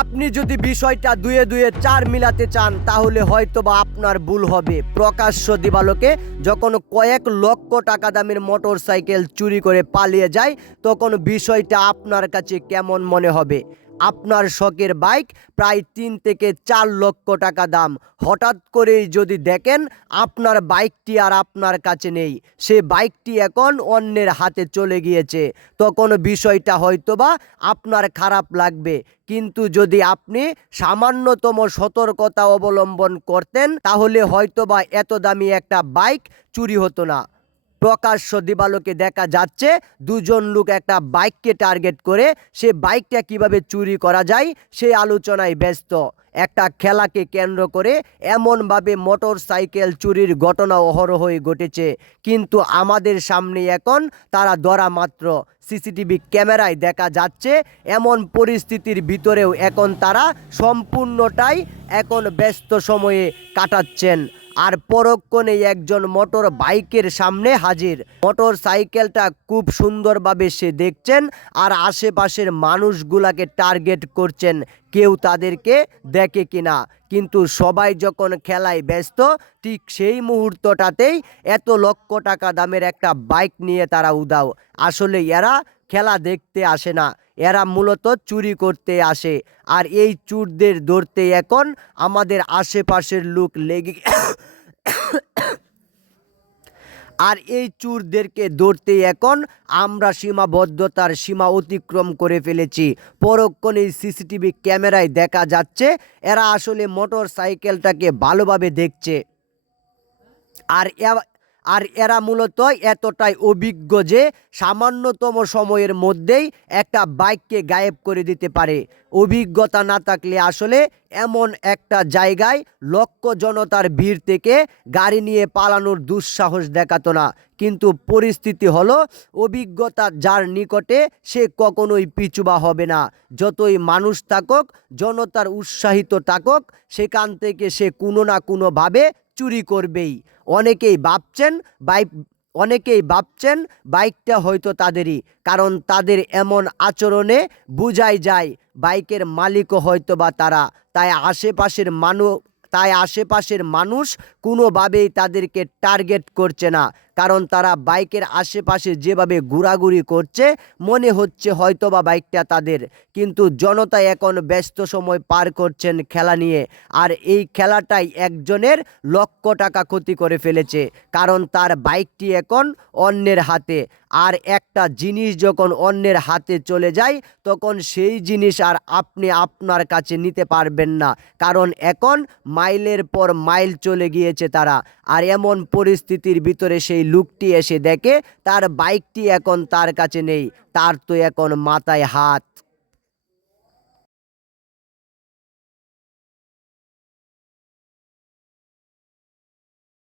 আপনি যদি বিষয়টা দুয়ে দুয়ে চার মিলাতে চান, তাহলে হয়তো বা আপনার ভুল হবে। প্রকাশ্য দিবালোকে যখন কয়েক লক্ষ টাকা দামের মোটর সাইকেল চুরি করে পালিয়ে যায়, তখন বিষয়টা আপনার কাছে কেমন মনে হবে? আপনার শখের বাইক প্রায় তিন থেকে চার লক্ষ টাকা দাম। হঠাৎ করেই যদি দেখেন আপনার বাইকটি আর আপনার কাছে নেই, সে বাইকটি এখন অন্যের হাতে চলে গিয়েছে। তখন বিষয়টা হয়তোবা আপনার খারাপ লাগবে। কিন্তু যদি আপনি সামান্যতম সতর্কতা অবলম্বন করতেন, তাহলে হয়তোবা এত দামি একটা বাইক চুরি হতো না। প্রকাশ্য দিবালোকে দেখা যাচ্ছে। দুজন লোক একটা বাইককে টার্গেট করে, সে বাইকটা কীভাবে চুরি করা যায় সেই আলোচনায় ব্যস্ত। একটা খেলাকে কেন্দ্র করে এমনভাবে মোটর সাইকেল চুরির ঘটনা অহরহই ঘটেছে। কিন্তু আমাদের সামনে এখন তারা ধরা মাত্র। সিসিটিভি ক্যামেরায় দেখা যাচ্ছে, এমন পরিস্থিতির ভিতরেও এখন তারা সম্পূর্ণটাই এখন ব্যস্ত সময়ে কাটাচ্ছেন। আর পরক্ষণে একজন মোটর বাইকের সামনে হাজির। মোটর সাইকেলটা খুব সুন্দরভাবে সে দেখছেন আর আশেপাশের মানুষগুলাকে টার্গেট করছেন, কেউ তাদেরকে দেখে কিনা। কিন্তু সবাই যখন খেলায় ব্যস্ত, ঠিক সেই মুহূর্তটাতেই এত লক্ষ টাকা দামের একটা বাইক নিয়ে তারা উদাও আসলে এরা খেলা দেখতে আসে না। এরা মূলত চুরি করতে আসে। আর এই চুরদের ধরতে এখন আমাদের আশেপাশের লোক লেগে আর এই চুরদেরকে ধরতে এখন আমরা সীমাবদ্ধতার সীমা অতিক্রম করে ফেলেছি। পরক্ষণেই সিসিটিভি ক্যামেরায় দেখা যাচ্ছে, এরা আসলে মোটর সাইকেলটাকে ভালোভাবে দেখছে। আর আর এরা মূলত এতটাই অভিজ্ঞ যে সামান্যতম সময়ের মধ্যেই একটা বাইককে গায়েব করে দিতে পারে। অভিজ্ঞতা না থাকলে আসলে এমন একটা জায়গায় লক্ষ জনতার ভিড় থেকে গাড়ি নিয়ে পালানোর দুঃসাহস দেখাতো না। কিন্তু পরিস্থিতি হলো, অভিজ্ঞতা যার নিকটে সে কখনোই পিছুবা হবে না। যতই মানুষ থাকুক, জনতার উৎসাহিত থাকুক, সেখান থেকে সে কোনো না কোনোভাবে চুরি করবেই। অনেকেই ভাবছেন বাইক, অনেকেই ভাবছেন বাইকটা হয়তো তাদেরই, কারণ তাদের এমন আচরণে বুঝাই যায় বাইকের মালিকও হয়তো বা তারা। তাই আশেপাশের মানুষ তাই আশেপাশের মানুষ কোনোভাবেই তাদেরকে টার্গেট করছে না। কারণ তারা বাইকের আশেপাশে যেভাবে ঘোরাঘুরি করছে, মনে হচ্ছে হয়তো বা বাইকটা তাদের। কিন্তু জনতা এখন ব্যস্ত সময় পার করছেন খেলা নিয়ে। আর এই খেলাটাই একজনের লক্ষ টাকা ক্ষতি করে ফেলেছে, কারণ তার বাইকটি এখন অন্যের হাতে। আর একটা জিনিস যখন অন্যের হাতে চলে যায়, তখন সেই জিনিস আর আপনি আপনার কাছে নিতে পারবেন না, কারণ এখন মাইলের পর মাইল চলে গিয়েছে তারা। আর এমন পরিস্থিতির ভিতরে সেই লোকটি এসে দেখে তার বাইকটি এখন তার কাছে নেই, তার তো এখন মাথায় হাত।